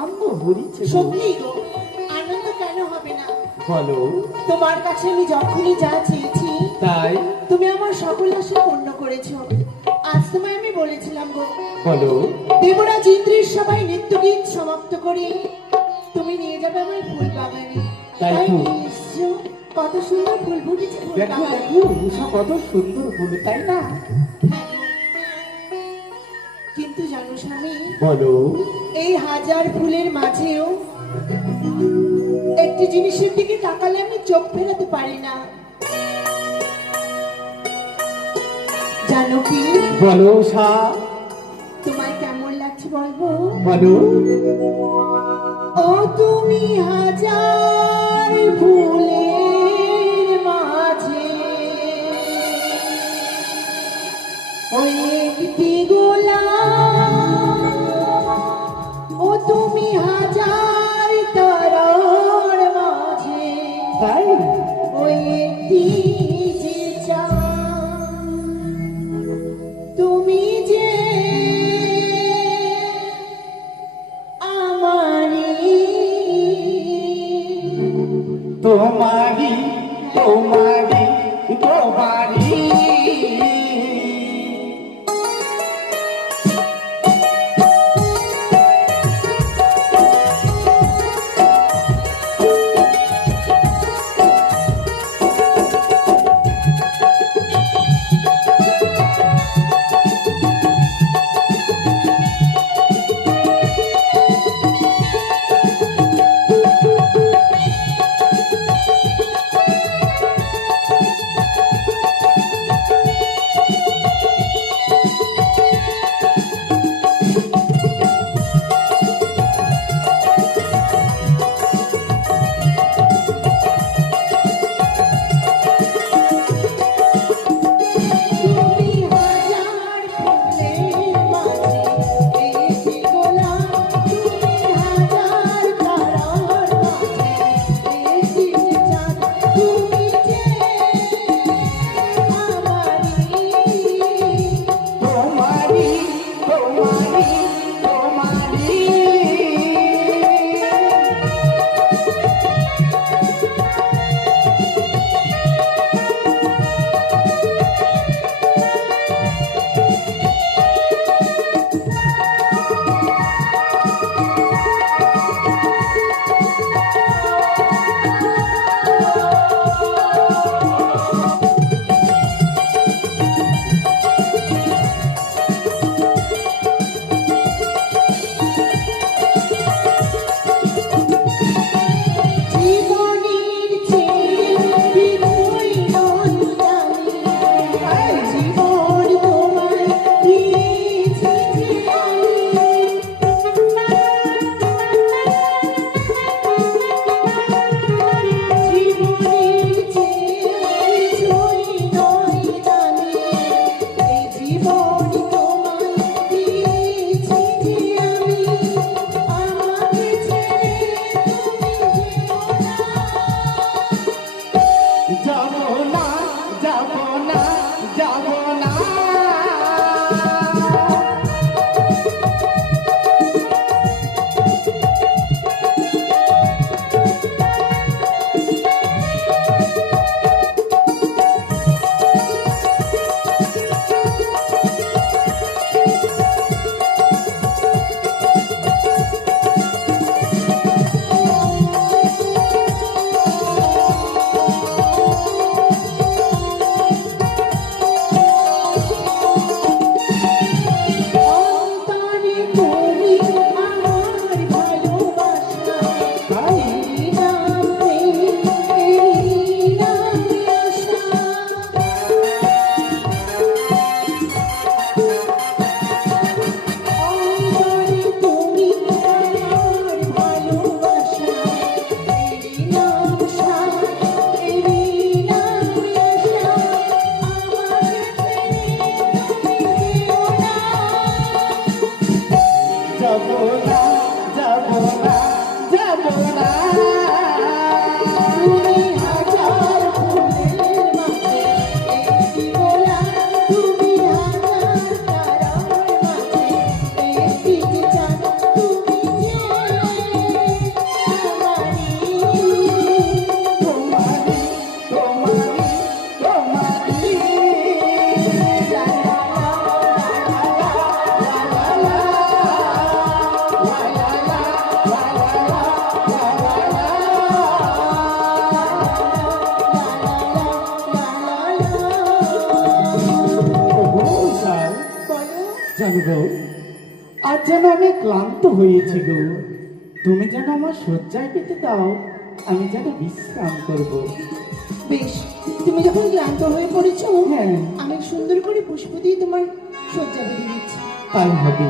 আনন্দ হরিছে। সত্যি গো, আনন্দ কেন হবে না? বলো। তোমার কাছে আমি যখনই যা চেয়েছি তাই তুমি আমার সকল আশা পূর্ণ করেছো। আজ তোমায় আমি বলেছিলাম গো, বলো। দেবরাজ ইন্দ্রের সবাই নৃত্য গীত সমাপ্ত করে তুমি নিয়ে যাবে আমার ফুল বাগানে। তাই তাই তো। নিয়ে এসছো, কত সুন্দর ফুল ফুটেছে ফুল দেখো বাগানে। দেখো উষা কত সুন্দর ফুল, তাই না? কিন্তু জানো স্বামী, বলো। এই হাজার ফুলের মাঝেও একটি জিনিসের দিকে তাকালে আমি চোখ ফেরাতে পারি না। জানো কি? বলো উষা। তোমায় কেমন লাগছে বলবো? বলো। ও তুমি হাজার ফুলের মাঝে ওই একটি গোলাপ, ও তুমি হাজার তারার মাঝে তাই ওই একটি যে চাঁদ, তুমি যে আমারই। তোমারি তোমারি তোমারি। তুমি হাজার ফুলের মাঝে একটি গোলাপ, তুমি হাজার তারার মাঝে একটি যে চাঁদ, তুমি যে আমারই। তোমারি তোমারি তোমারি। জীবনের চেয়ে বিনয় নয় জানি, জীবন তোমায় দিয়েছি যে আমি। জীবনের চেয়ে কিছুই নয় জানি, এই জীবন তোমায় দিয়েছি যে আমি। আমাকে ছেড়ে তুমি যেও না। যাব না যাব না যাব না। জানো গো, আজ যেন আমি ক্লান্ত হয়েছি গো। তুমি যেন আমার শয্যায় পেতে দাও, আমি যেন বিশ্রাম করব। বেশ, তুমি যখন ক্লান্ত হয়ে পড়েছো, হ্যাঁ। আমি সুন্দর করে পুষ্প দিয়ে তোমার শয্যা বেঁধে দিচ্ছি। তাই হবে।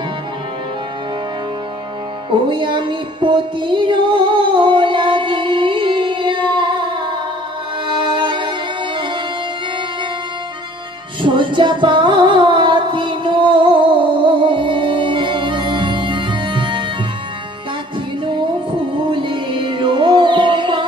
ওই আমি পতির লাগিয়া শয্যা পাতিন গাঁথিন ফুলের মালা।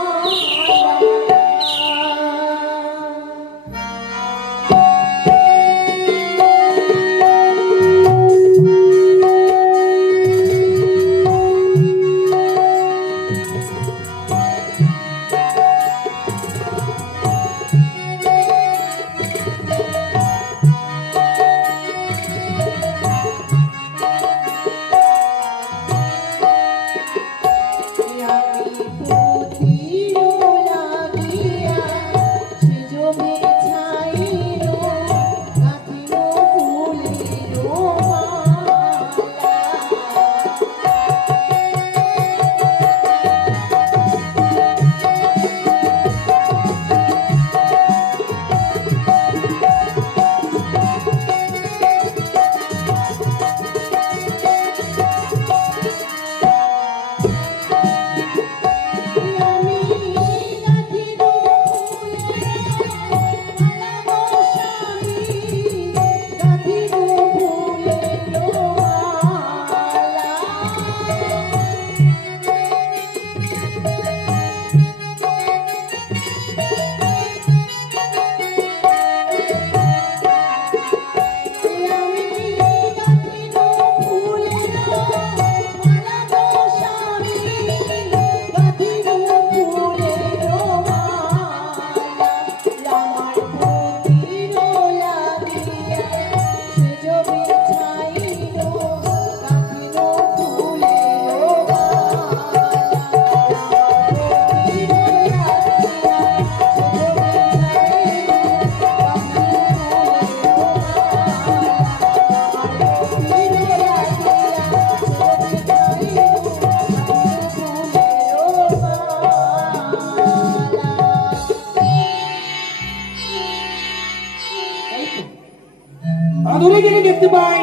দূরে গেলে দেখতে পাই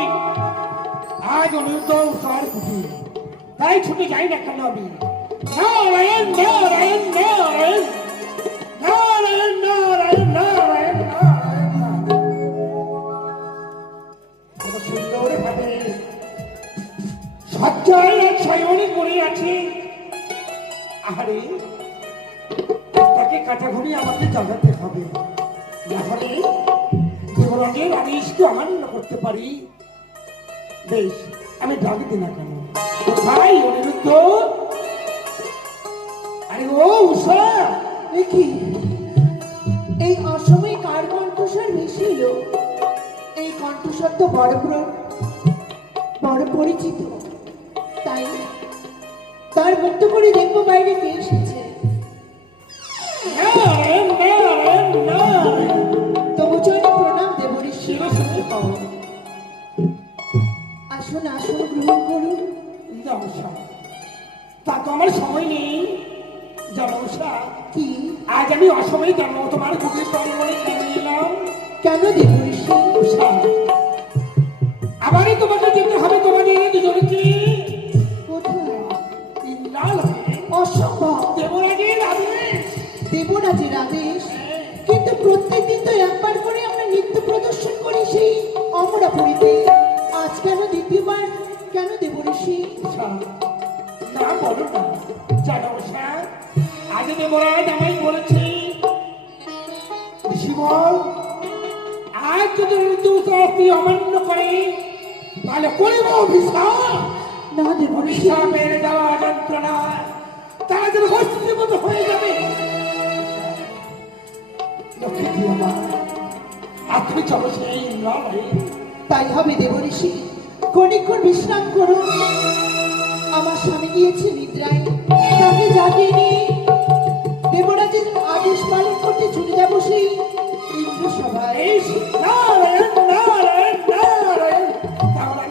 আজ অনন্ত উৎসবের খুশি, তাই ছুটে যাই না কেন আমি। নারায়ণ নারায়ণ নারায়ণ নারায়ণ নারায়ণ নারায়ণ নারায়ণ। কত সুন্দর ভাবে সজ্জায় এক শয়নে পড়ে আছে। আহারে, তাকে কাটা ঘুরিয়ে আমাকে জাগাতে হবে, না হলে দেবরাজের আদেশকে অমান্য করতে পারি। বেশ, আমি ডাকতে না কেন। কোথায় অনিরুদ্ধ? আরে ও উষা, দেখি এই অসময়ে কার কণ্ঠস্বর মিশিল? এই কণ্ঠস্বর তো বড় পরিচিত, তাই তার মুক্ত করে দেখবো বাইরে কে এসেছে। নারায়ণ নারায়ণ নারায়ণ। তবু চলে প্রণাম দেব ঋষি। শিরোশনে পাবো। আসুন আসুন, গ্রহণ করুন। জামসা, তা তো আমার সময় নেই। জামসা, কি? আজ আমি অসময়ে জন্ম তোমার বুকের প্রাঙ্গণে কেন এলাম? কেন দেব ঋষি? উষা, আবারই তোমাকে যেতে হবে তোমাদের দুজনকে কোথায়? ইন্দ্রালয়ে। অসম্ভব। দেবরাজের আদেশ। দেবরাজের আদেশ, কিন্তু প্রত্যেকদিন তো একবার করে আমরা নৃত্য প্রদর্শন করি সেই অমরাপুরীতে। আজ কেন দ্বিতীয়বার? কেন দেব ঋষি? উষা, না বলো না। জানো উষা, আজ দেবরাজ আমায় বলেছে, শিবল আজ যদি ঋতুশাস্ত্রী অমান্য করে তাহলে করিব অভিশাপ। না দেব ঋষি। অভিশাপের দেওয়া যন্ত্রণা তারা যেন হস্তির মতো হয়ে যাবে। লক্ষ্মী কি আমার, আপনি চলো সেই ইন্দ্রালয়ে। তাই হবে দেব ঋষি। ক্ষণিক্ষণ বিশ্রাম করুন। আমার স্বামী গিয়েছে নিদ্রায়, তাকে জাগিয়ে নিয়ে দেবরাজের আদেশ পালন করতে চলে যাবো সেই ইন্দ্র সভায়। এই নারায়ণ নারায়ণ নারায়ণ। তাহলে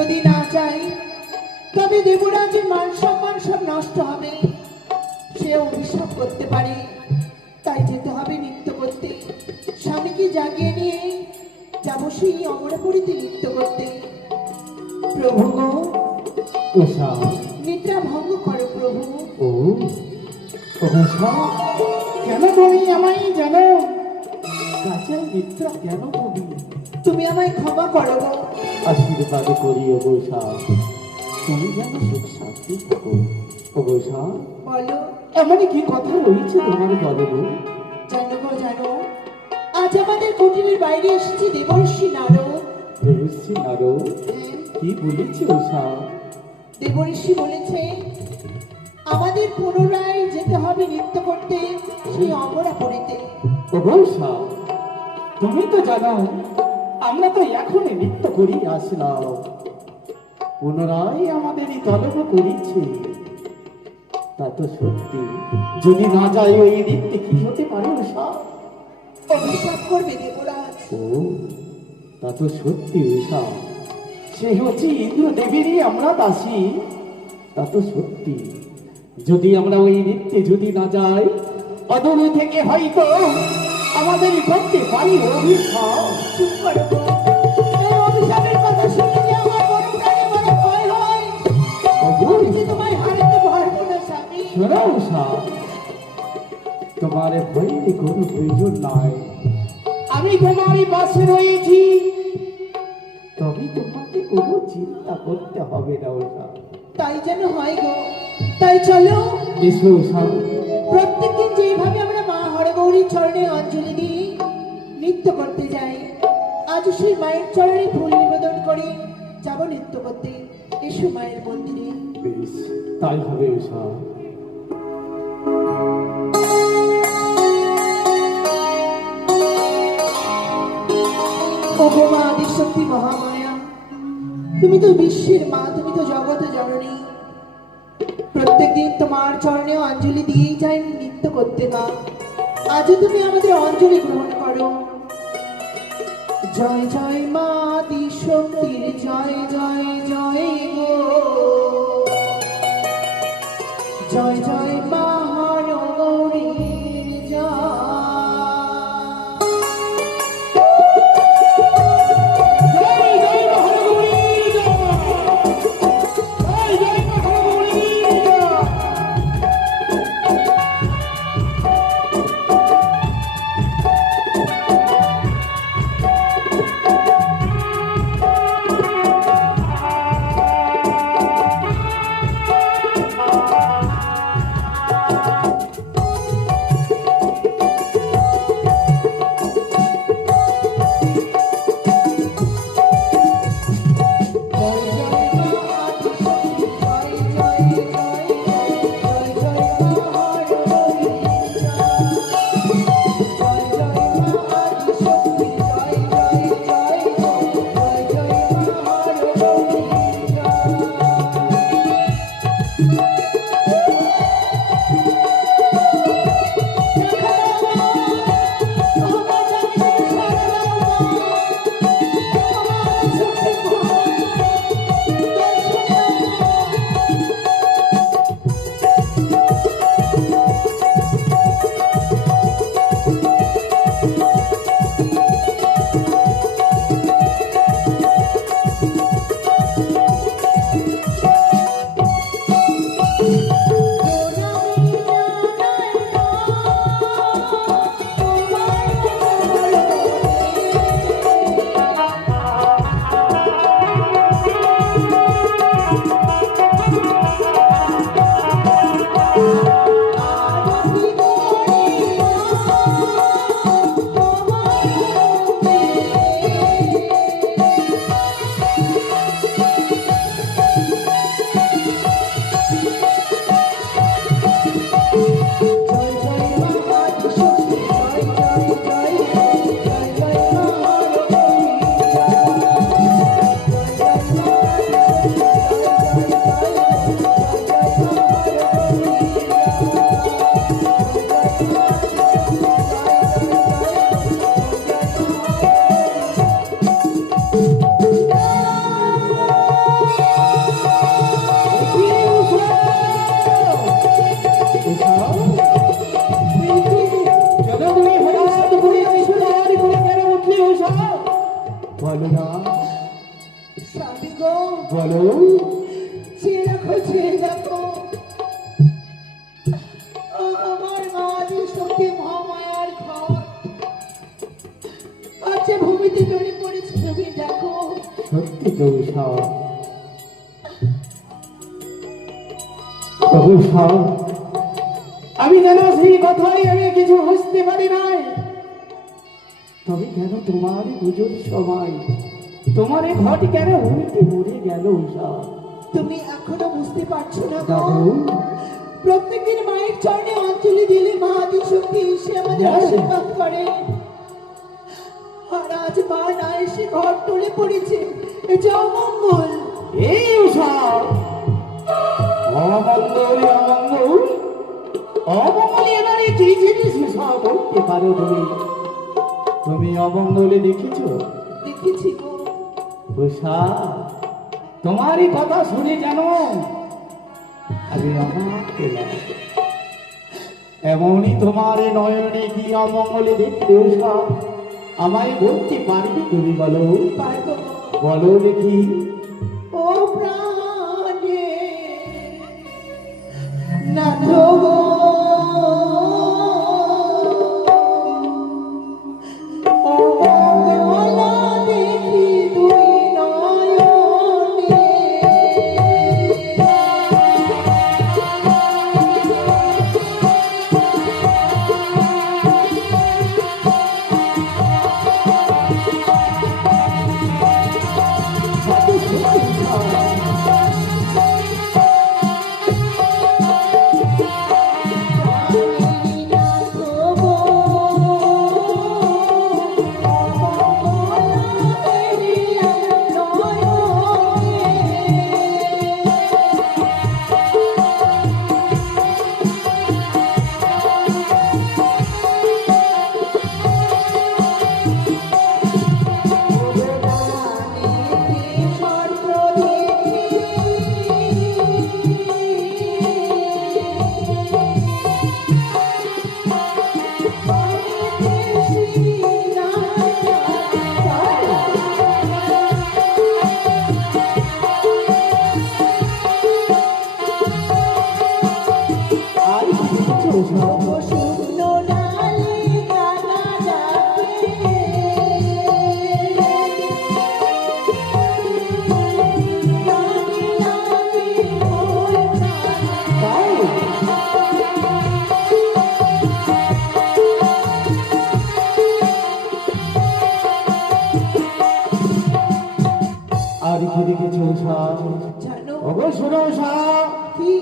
যদি না যাই তবে দেবরাজের মান সম্মান সব নষ্ট হবে, সে অভিশাপ করতে পারে। তাই যেতে হবে নৃত্য করতে, স্বামীকে জাগিয়ে নিয়ে যাবো সেই অমরাপুরীতে নৃত্য করতে। প্রভু গো, উষা, নিদ্রা ভঙ্গ করো প্রভু। ও উষা, কেন তুমি আমায় জানো কাছে নিদ্রা কেন তুমি তুমি আমায় ক্ষমা করো গো। আশীর্বাদ করি অবসা, তুমি যেন সুখ শান্তি থাকো। অবসা, বলো। এমনই কি কথা রয়েছে তোমার গল্প? জানো গো জানো, আজ আমাদের কুটিরের বাইরে এসেছে দেবর্ষি নারদ। রহস্য নারো হ্যাঁ, কি বলেছে উষা? দেবর্ষি বলেছে আমাদের পুনরায় যেতে হবে নৃত্য করতে সেই অমরাপুরীতে। অবসা, তুমি তো জানো আমরা তো এখনই নৃত্য করি আসলাম, পুনরায় আমাদেরই তলব করিছে। তা তো সত্যি, যদি না যায় ওই নৃত্যে কি হতে পারে উষা? অভিশাপ করবে দেবরাজ। ও, তা তো সত্যি উষা, সে হচ্ছে ইন্দ্র দেবীরই আমরা দাসী। তা তো সত্যি, যদি আমরা ওই নৃত্যে যদি না যাই, অদূর থেকে হয়তো আমাদের করতে পারি অভিশাপ। চুপ করো গো। এই অভিশাপের কথা শুনে যে আমার বড় প্রাণে বড় ভয় হয়। আমি যে তোমায় হারাতে পারবো না স্বামী। শোনো উষা, তোমার ভয়ের কোনো প্রয়োজন নাই, আমি তোমারই পাশে রয়েছি। তবে তোমাকে কোনো চিন্তা করতে হবে না উষা। তাই যেন হয় গো। তাই চলো, এসো উষা। প্রত্যেকদিন যেভাবে আমরা মা হরগৌরীর চরণে অঞ্জলি দিই, নৃত্য করতে যাই, আজ সেই মায়ের চরণে ফুল নিবেদন করি, যাবো নৃত্য করতে। এসো মায়ের মন্দিরে। বেশ, তাই হবে উষা। ও গো মা আদিশক্তি মহামায়া, তুমি তো বিশ্বের মা, তুমি তো জগৎ জননী। প্রত্যেকদিন তোমার চরণে অঞ্জলি দিয়েই যাই নৃত্য করতে মা। আজও তুমি আমাদের অঞ্জলি গ্রহণ করো। জয় জয় মা আদিশক্তির জয় জয় জয় গো। জয় জয় মা হরগৌরীর জয়। জয় জয় মহাগৌরীর জয়, জয় জয় মহাগৌরীর জয়। গো বলো। চেয়ে দেখো আমার আদি শক্তি মহামায়ার ঘর আচ্ছা ভূমিতে টলে পড়েছে তুমি দেখো সত্যি তো উষা, উষা, আমি যেন সেই কথাই আমি কিছু বুঝতে পারি নাই। তবে কেন তোমার পুজোর সময় তোমার এই ঘট কেন উল্টে মরে গেল উষা? তুমি এখনো বুঝতে পারছো না গো? দাদু, প্রত্যেকদিন মায়ের চরণে অঞ্জলি দিলে মা আদি শক্তি এসে আমাদের হ্যাঁ। আশীর্বাদ করে আর আজ মা না এসে ঘর তুলে পড়েছে এ যে অমঙ্গল। এই উষা, অমঙ্গল অমঙ্গল অমঙ্গল এবারে কি জিনিস উষা বলতে পারো তুমি? তুমি অমঙ্গলে দেখেছো? দেখেছি গো উষা, তোমারই কথা শুনে জানো আরে আমাকে লাগে। এমনই তোমার এই নয়নে কি অমঙ্গলে দেখতে উষা আমায় বলতে পারবে তুমি? বলো, পারবো গো। বলো দেখি। ও প্রাণে নাথ গো অমঙ্গল দেখি দুই নয়নে আর কি দেখেছো উষা? তাই? আর কি দেখেছো উষা? জানো অবশ্যই উষা, কি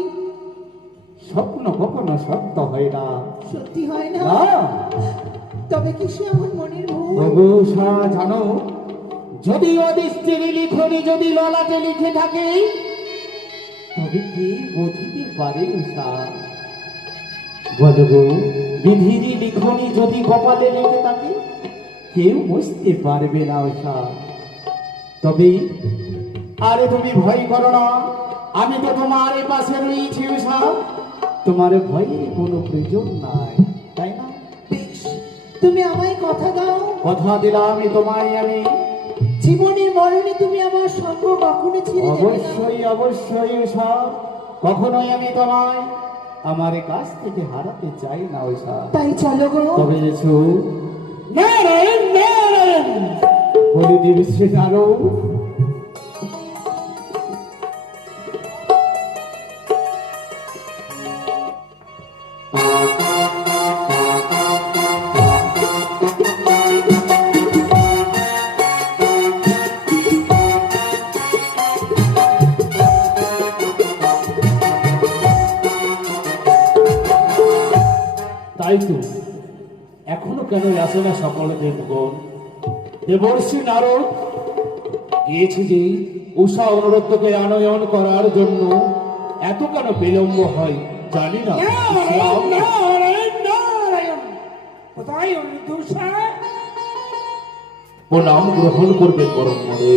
স্বপ্ন কখনো সত্য হয় না। সত্যি হয় না? না, তবে কি সে আমার মনের ভুল? অবশ্যা জানো, যদি অদৃষ্টির লিখনি যদি ললাটে লিখে থাকে তবে কি বুঝিতে পারে উষা? বলো গো, বিধির লিখনি যদি কপালে লিখে থাকে কেউ বুঝতে পারবে না উষা। তবে আরে তুমি ভয় করো না, আমি তো তোমার পাশে রয়েছি উষা, তোমার ভয়ে কোনো প্রয়োজন নাই, তাই না? বেশ, তুমি আমায় কথা দাও কথা দিলাম আমি তোমায়, আমি জীবনের মরণে তুমি আমার সঙ্গ কখনো ছেড়ে দেবে না। অবশ্যই অবশ্যই উষা, কখনোই আমি তোমায় আমার কাছ থেকে হারাতে চাই না উষা। তাই চলো গো। তবে এসো নারায়ণ নারায়ণ বলে দিবি শ্রী নারায়ণ। তাই তো এখনো কেন আসে না সকল দেবগণ? দেবর্ষি নারদ গিয়েছে যে উষা অনুরোধকে আনয়ন করার জন্য এত কেন বিলম্ব হয় জানি না। নারায়ণ নারায়ণ নারায়ণ, কোথায় অনুদুষা? প্রণাম গ্রহণ করবে পরম মনে,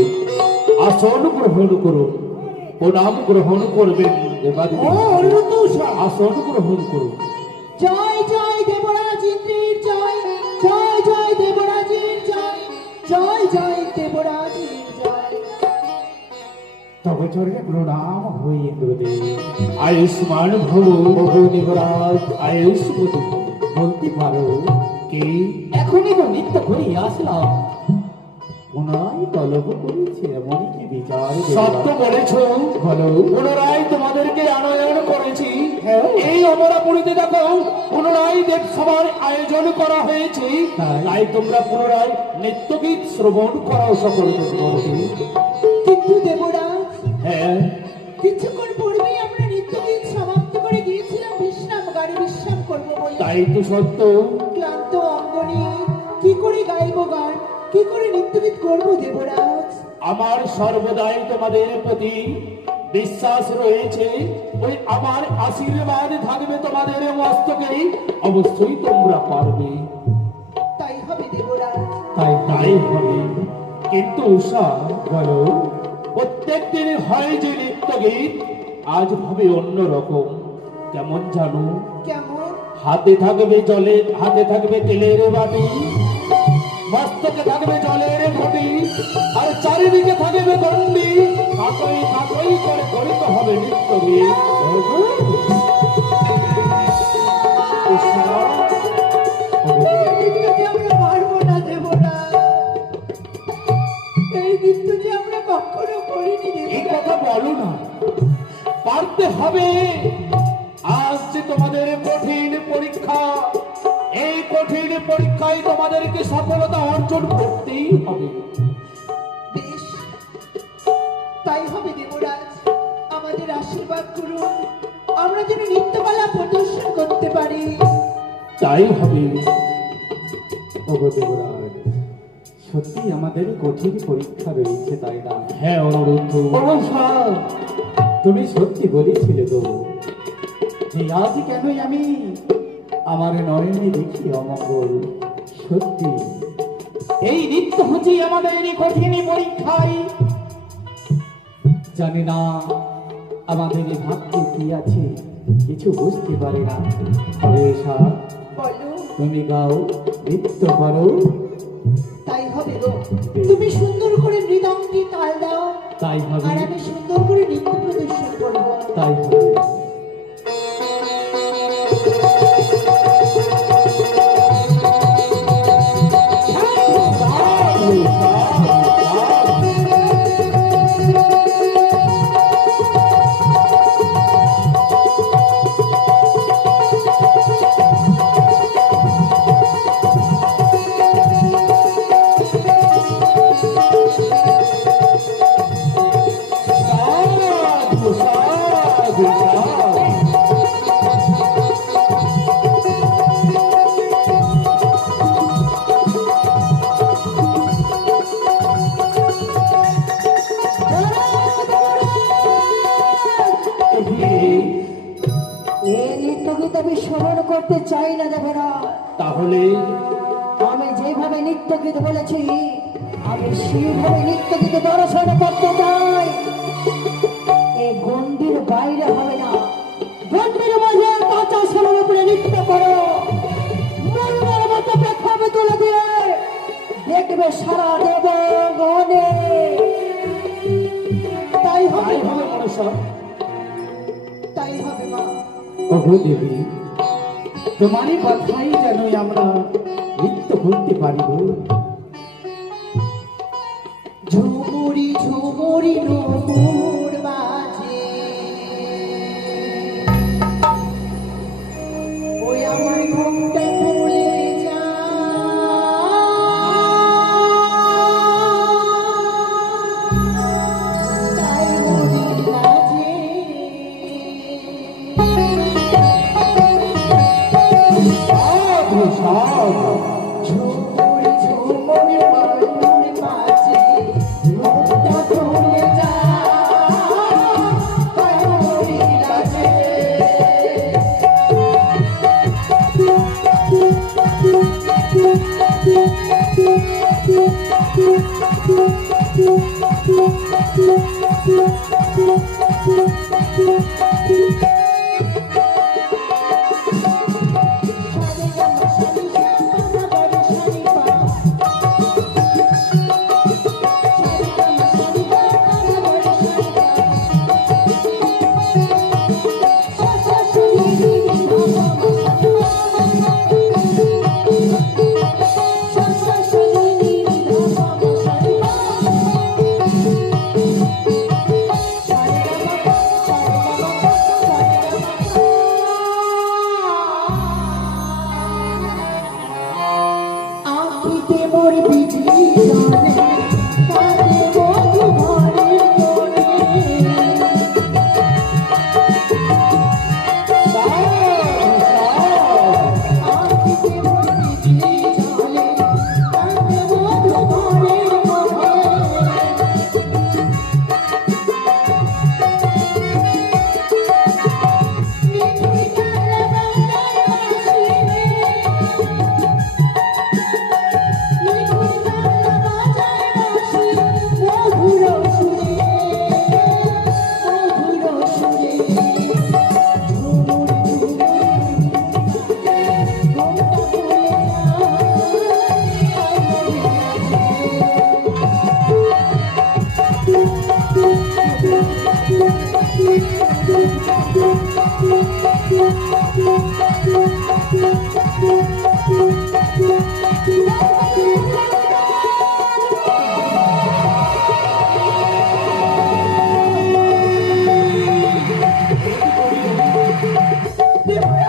আসন গ্রহণ করুন, প্রণাম গ্রহণ করবেন দেবাদিদেব। ও অনুদুষা, আসন গ্রহণ করুন। জয় জয় দেবরাজ ইন্দ্রের জয়, জয় জয় দেবরাজের জয়, জয় জয় দেবরাজের জয়। তবে চরণে প্রণাম হই ইন্দ্রদেব। আয়ুষ্মান ভব প্রভু দেবরাজ আয়ুষ্মতি ভব। বলতে পারো কে? এখনই তো নিত্য ঘুরিয়ে আসলাম, পুনরায় তলব করেছে এমনই কি বিচার সত্য বলেছ। বলো। পুনরায় তোমাদেরকে আনয়ন করেছি। হ্যাঁ। এই অমরাপুরীতে দেখো পুনরায় দেব সভার আয়োজন করা হয়েছে। তাই? তাই তোমরা পুনরায় নৃত্যগীত শ্রবণ করাও সকল দেবগণকে। কিন্তু দেবরাজ, হ্যাঁ, কিছুক্ষণ পূর্বেই আমরা নৃত্যগীত সমাপ্ত করে গিয়েছিলাম বিশ্রাম, গাড়ি বিশ্রাম করবো বলে। তাই তো সত্য। ক্লান্ত অঙ্গ নিয়ে কি করে গাইবো গান, কি করে নৃত্যগীত করবো দেবরাজ? আমার সর্বদাই তোমাদের প্রতি বিশ্বাস রয়েছে। ওই আমার আশীর্বাদ থাকবে তোমাদের মস্তকে, অবশ্যই তোমরা পারবে। তাই হবে দেবরাজ। তাই তাই হবে। কিন্তু উষা, বলো। প্রত্যেক দিন হয় যে নৃত্য গীত, আজ হবে অন্যরকম। কেমন জানো? কেমন? হাতে থাকবে তেলের বাটি, মস্তকে থাকবে জলের ঘটি, আর চারিদিকে থাকবে গন্ডি। কাকই কাকই করে গড়িত হবে নৃত্য গীত। উষা, এই নৃত্য যে আমরা পারবো না দেবরাজ, এই নৃত্য যে আমরা কখনো করিনি এই দেবরাজ। কথা বলো না, পারতে হবে। আজ যে তোমাদের কঠিন পরীক্ষা, এই কঠিন পরীক্ষায় তোমাদেরকে সফলতা অর্জন করতেই হবে। বেশ, তাই হবে দেবরাজ। আমাদের আশীর্বাদ করুন, আমরা যেন নৃত্যকলা প্রদর্শন করতে পারি। তাই হবে। ওগো দেবরাজ, সত্যি আমাদের কঠিন পরীক্ষা রয়েছে, তাই না? হ্যাঁ অনুরোধ। অবশ্যা, তুমি সত্যি বলেছিলে তো যে আজ কেনই আমি আমার নয়নে দেখি অমঙ্গল। সত্যি এই নিত্য হচ্ছে আমাদের এই কঠিন পরীক্ষায়। জানি না আমাদের এই ভাগ্যে কি আছে, কিছু বুঝতে পারি না। তবে ঈশা, বলো। তুমি গাও, নৃত্য করো। তাই হবে গো। তুমি সুন্দর করে মৃদঙ্গি তাল দাও, তাই হবে, আর আমি সুন্দর করে নৃত্য প্রদর্শন করবো। তাই হবে। এই নৃত্যগীত আমি শ্রবণ করতে চাই না দেবরাজ। তাহলে আমি যেভাবে নৃত্যগীত বলেছি, আমি সেইভাবে নৃত্যগীত দর্শন করতে চাই। এই গন্ডির বাইরে হবে না, গন্ডির মাঝে কাঁচা সোনার উপরে নৃত্য করো। মরুমার মতো প্রেক্ষাপে তুলে দিয়ে দেখবে সারা দেব গনে। তাই হবে, তাই হবে মনসা। তাই হবে মা। ওগো দেবী, তোমারই কথাই যেন আমরা নৃত্য করতে পারিব। ঝুমুরি ঝুমুরি নূপুর বাজে, ওই আমার ঘুমটা খুলে যায়। তাই মনের মাঝে সাধু সাধু। ঝুমুরি ঝুমুরি নূপুর বাজে, ঘুমটা খুলে যায়। তাই মনের মাঝে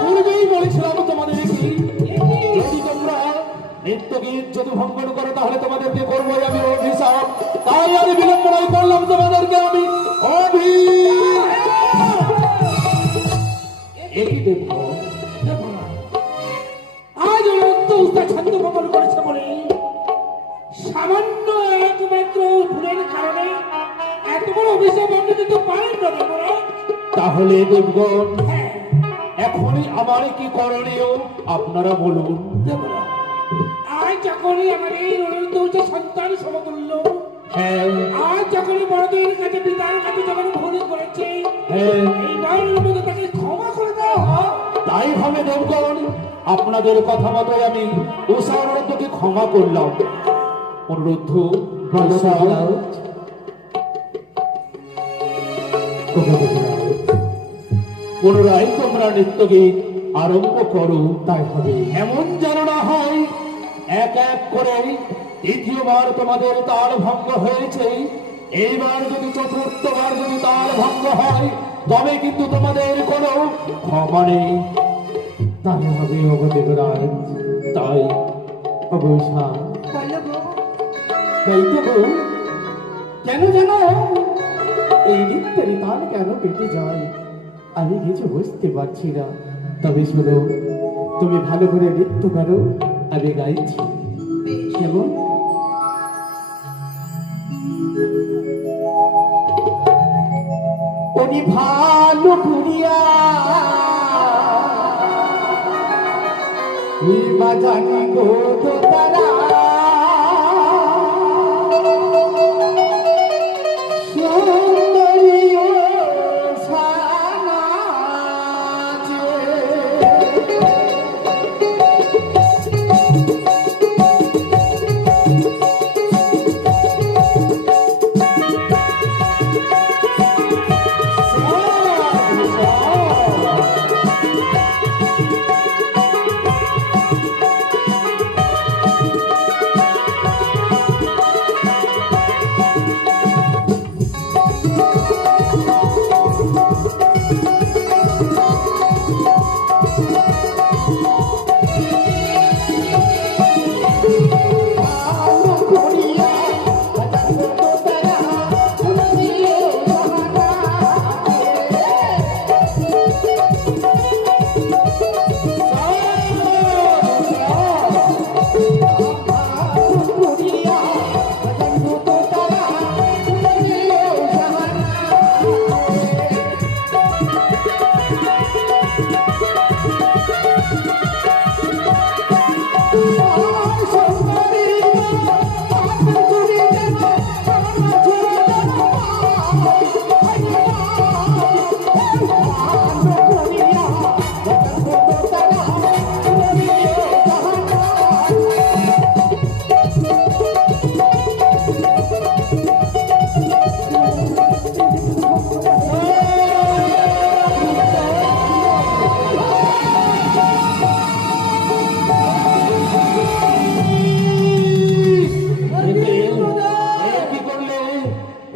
পূর্বেই বলেছিলাম তোমাদের কি যদি তোমরা নৃত্য গীত যদি ভঙ্গন করো তাহলে তোমাদেরকে করবোই আমি অভিশাপ। তাই আমি বিলম্বনাই করলাম তোমাদেরকে আমি একই দেখবো আজ অনন্ত উস্তাদ ছন্দ ভঙ্গন করেছে বলে সামান্য একমাত্র ভুলের কারণে এত বড় অভিশাপ আপনি দিতে পারেন না দেবরা। তাহলে দেবগণ হ্যাঁ এখনই আমার কি করণীয় আপনারা বলুন। দেবরা, আজ যখনই আমাদের অনন্ত উস্তাদ সন্তান সমতুল্য, হ্যাঁ আজ যখনই বড়দের কাছে পিতার কাছে যখন ভুল করেছে হ্যাঁ এই বারের মধ্যে তাকে ক্ষমা করে দেওয়া হোক। তাই হবে দেবগণ, আপনাদের কথা মতোই আমি উষা অনুরোধকে ক্ষমা করলাম। অনুরোধ উষা, পুনরায় তোমরা নৃত্য গীত আরম্ভ করো। তাই হবে, এমন যেন না হয় এক এক করে দ্বিতীয়বার তোমাদের তাল ভঙ্গ হয়েছে, এইবার যদি চতুর্থবার যদি তাল ভঙ্গ হয় তবে কিন্তু তোমাদের কোনো ক্ষমা নেই। তাই হবে অবদেবরাজ, তাই অবশ্যই তাই তো গো। কেন জানো এই নৃত্যের তাল কেন পেটে যায় আমি কিছু বুঝতে পারছি না। তবে শোনো, তুমি ভালো করে নৃত্য করো, আমি গাইছি কেমন। উনি ভালো করিয়া বাজানি গো তারা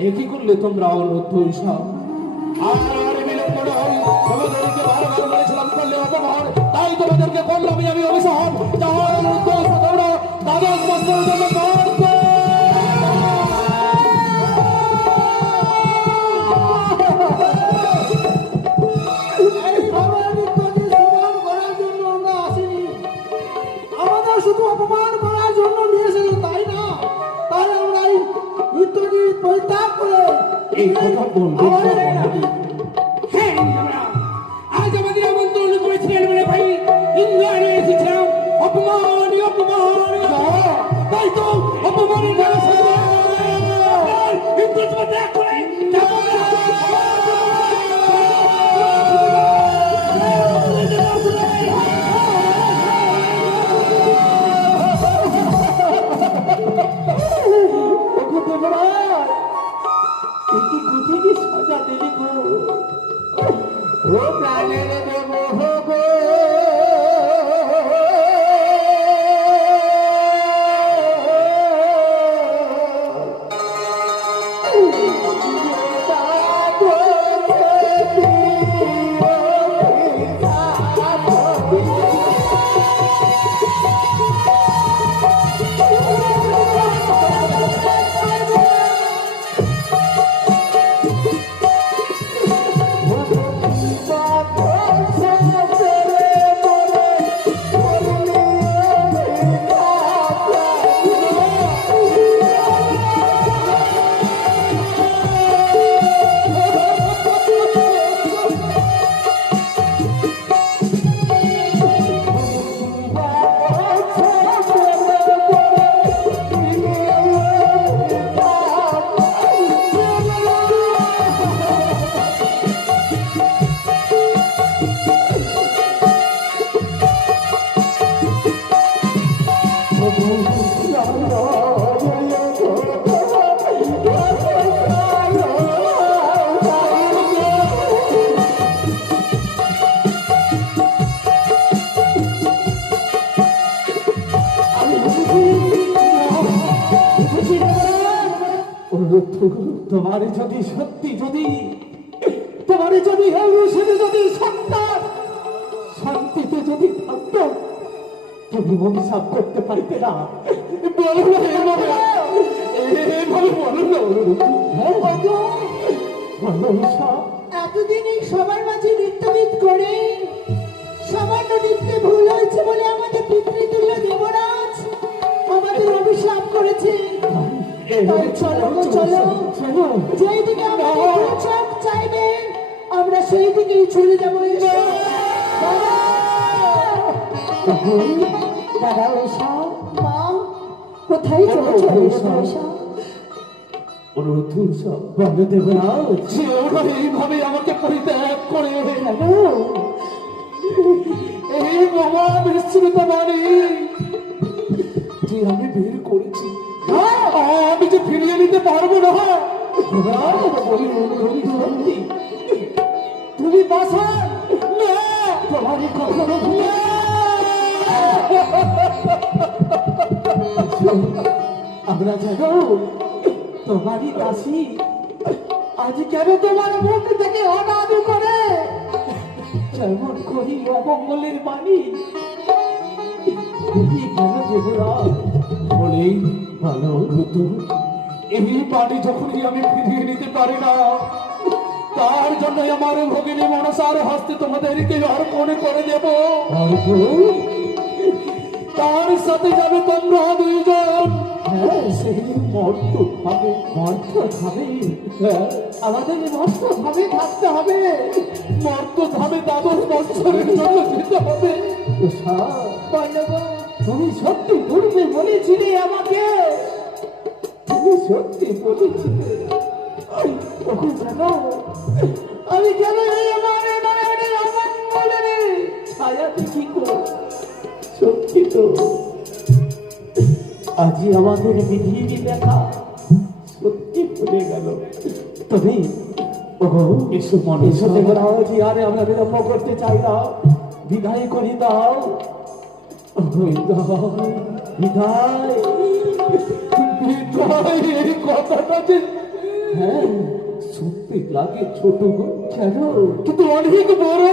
একই করলে তোমরা অনুরোধ আর বিলম্ব নয়, তোমাদেরকে বারবার বলেছিলাম করলে অপমান, তাই তোমাদেরকে করলাম আমি অভিশাপ। যাওয়ার অনুরোধ তোমরা দ্বাদশ বছরের জন্য করবে। শুধু অপমান করার জন্য নিয়ে এসেছে তাই না, তাই আমরা এই নৃত্যগীত পরিত্যাগ করে এই কথা বলবে হ্যাঁ আমরা আজ আমাদের আমন্ত্রণ করেছিলেন বলে ভাই ইন্দ্রাণে এসেছিলাম অপমানই অপমান, তাই তো অপমানের দ্বারা ইন্দ্র তোমার ত্যাগ করে সাজা দিলি গো ও প্রাণের দেব তোমার যদি সত্যি তোমার যদি ঔরসের যদি সন্তান শান্তিতে যদি থাকতো, তুমি অভিশাপ করতে পারতে না। বলো না এভাবে, এভাবে বলো না। হ্যাঁ ওগো, বলো ঈশা। এতদিন এই সবার মাঝে নৃত্যবিদ করে সামান্য নৃত্যে ভুল হয়েছে বলে আমাদের পিতৃতুল্য দেবরাজ আমাদের অভিশাপ করেছে। তাই চলো গো, চলো, যেই দিকে আমাদের দু চোখ চাইবে আমরা সেই দিকেই চলে যাবো। এসো। দাদা ঈশা, মা, কোথায় চলেছো ঈশা? অনুরোধ সব বন্ধ দেব না, যে ওরা এইভাবে আমাকে পরিত্যাগ করে গেল। এই বাবা বিস্তৃত বাণী যে আমি বের করেছি, আমি যে ফিরিয়ে নিতে পারবো না। তুমি বাসা না, তোমার কখনো আমরা জানো তোমারই দাসী আজ কেন তোমার মুখ থেকে অনাদু করে, যেমন করি অমঙ্গলের বাণী কেন দেবরা বলেই ভালো হতো। এই বাণী যখনই আমি ফিরিয়ে নিতে পারি না, তার জন্য আমার ভগিনী মনসার হস্তে তোমাদেরকে অর্পণ করে দেব। তার সাথে যাবে তোমরা দুইজন। হ্যাঁ, সেই মর্ত ভাবে আমাদের মর্ত ভাবে থাকতে হবে। মর্ত ভাবে দ্বাদশ বৎসরের জন্য যেতে হবে। তুমি সত্যি পূর্বে বলেছিলে আমাকে, তুমি সত্যি বলেছিলে। তখন জানো আমি কেন এই আমার নয়নের অমঙ্গলের ছায়া দেখি গো। সত্যি তো আজই আমাদের বিধির দেখা সত্যি ভুলে গেল। তবে ওগো এসো মনে এসো দেবরাও, যে আরে আমরা বিলম্ব করতে চাই না, বিদায় করি দাও। বিদায় বিদায় বিদায়, এই কথাটা যে হ্যাঁ সত্যি লাগে ছোট গো, কেন কিন্তু অনেক বড়।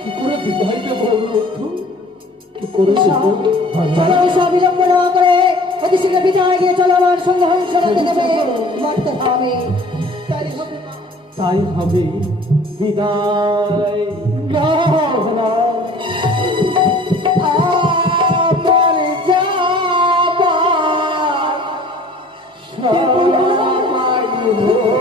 কি করে বিদায় দেবো কি করে চলো ঈশা, বিলম্ব না করে অতি শীঘ্র বিদায় দিয়ে চলো। আমার সঙ্গে হংস রাখতে দেবে, মারতে হবে। তাই হবে মা। তাই হবে বিদায়। না না আমার যাবার সময় হয়েছে।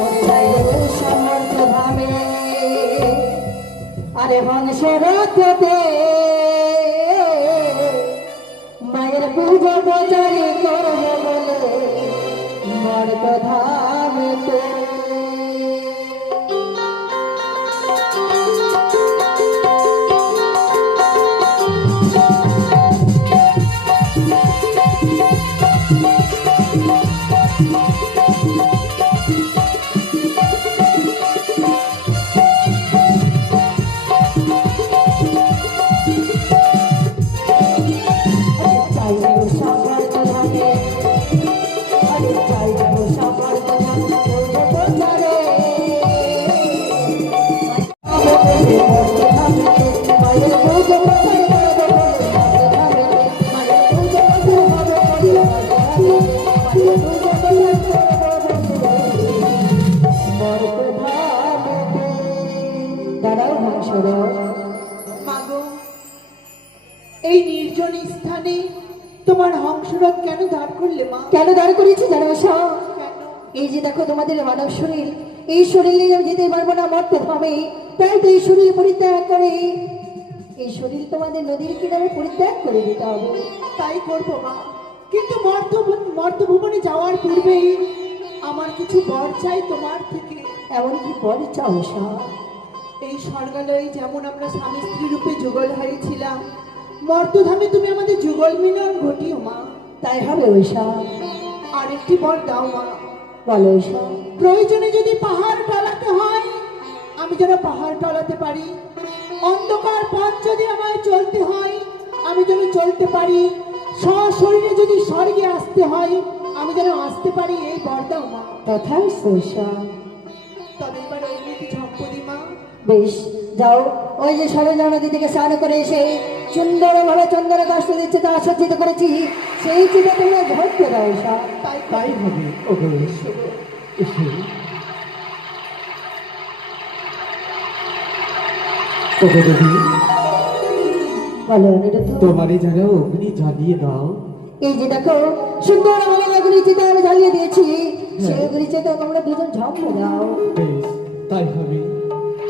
ওরে মায়ের সমর্থ ধামে, আরে হংসের রথতে মায়ের পূজা প্রচারে করবে বলে মর্ত ধামেতে। চাই গো সমর্থ ধামে, আরে চাই গো সমর্থ ধামে পূজা প্রচারে মায়ের পূজা প্রচার করবে বলে মর্ত ধামেতে। মায়ের পূজা প্রচার হবে বলে মর্ত ধামেতে। মায়ের পূজা প্রচার করবে বলে মর্ত ধামেতে। দাঁড়াও হংসরথ। মাগো, এই নির্জন স্থানে তোমার হংসরথ কেন দাঁড় করলে মা? কেন দাঁড় করেছি জানো সা? কেন? এই যে দেখো তোমাদের মানব শরীর, এই শরীর নিয়ে আমি যেতে পারবো না, মরতে হবে। তাই তো এই শরীর পরিত্যাগ করে, এই শরীর তোমাদের নদীর কিনারে পরিত্যাগ করে দিতে হবে। তাই করবো মা, কিন্তু মর্তভুবনে যাওয়ার পূর্বেই আমার কিছু বর চাই তোমার থেকে। এমন কি পর চাও সা? এই স্বর্গালয়ে যেমন আমরা স্বামী স্ত্রী রূপে যুগল হারিয়েছিলাম, মর্তধামে তুমি আমাদের যুগল মিলন ঘটিও মা। তাই হবে ঐশা। আরেকটি বর দাও মা। বলো ঐশা। প্রয়োজনে যদি পাহাড় টলাতে হয়, আমি যেন পাহাড় টলাতে পারি। অন্ধকার পথ যদি আমায় চলতে হয়, আমি যেন চলতে পারি। সশরীরে যদি স্বর্গে আসতে হয়, আমি যেন আসতে পারি। এই বর দাও মা। তথায় ঐশা। তবে এবার ওই নীতি ঝম্পদি মা। বেশ, যাও। ওই যে সরলা নদী থেকে স্নান করে এসে সুন্দরভাবে চন্দন কাষ্ট দিচ্ছে, তা সজ্জিত করেছি, সেই চিঠা তোমরা ধরতে দাও ঐশা। তাই তাই হবে ওগো। এসো ওগো দেবী, বলো এটা তো তোমারই জায়গা অগ্নি জ্বালিয়ে দাও। এই যে দেখো সুন্দর আমার অগ্নি চিতা আমি জ্বালিয়ে দিয়েছি, সেই অগ্নি চিতা তোমরা দুজন ঝম্প দাও। বেশ, তাই হবে।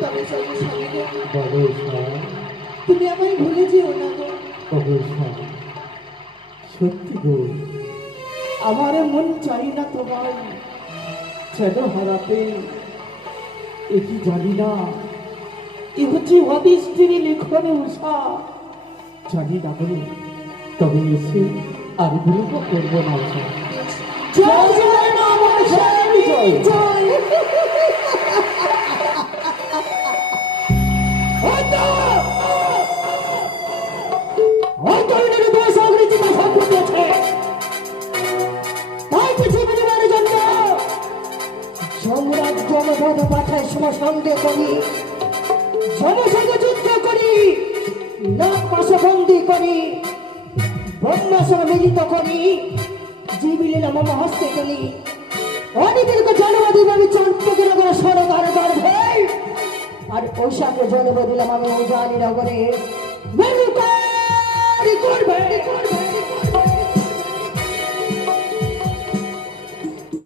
তবে চলো স্বামী গো, বলো ঈশা, তুমি আমায় ভুলে যেও না গো। ওগো ঈশা, সত্যি গো, আমার মন চাই না তোমায় যেন হারাতে। এ কি জানি না, এ হচ্ছে অদৃষ্টির লেখন উষা। জানি না বলে, তবে এসে আর বিলম্ব করবো না উষা। জয় জয় মা মনসাদেবী, জয়। জয়। সাম্রাজ্য পাঠায় সমসঙ্গে করি, সমসঙ্গে যুদ্ধ করি, নাক পাশবন্দি করি, ব্রহ্মাসন মিলিত করি, জীবিলেন মম হস্তে গেলি, অনিদিনকে জন্ম দিলাম আমি চন্দ্রকে নগর সরকার গর্ভে, আর ঐশাকে জন্ম দিলাম আমি উজানি নগরে।